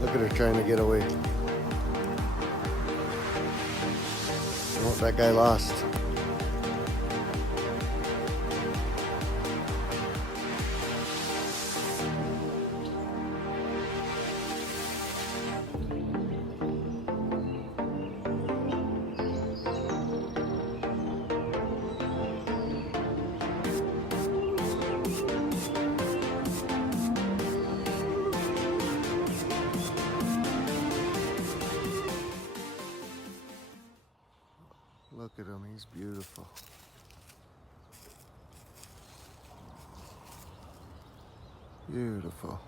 Look at her trying to get away. Oh, that guy lost. Look at him, he's beautiful. Beautiful.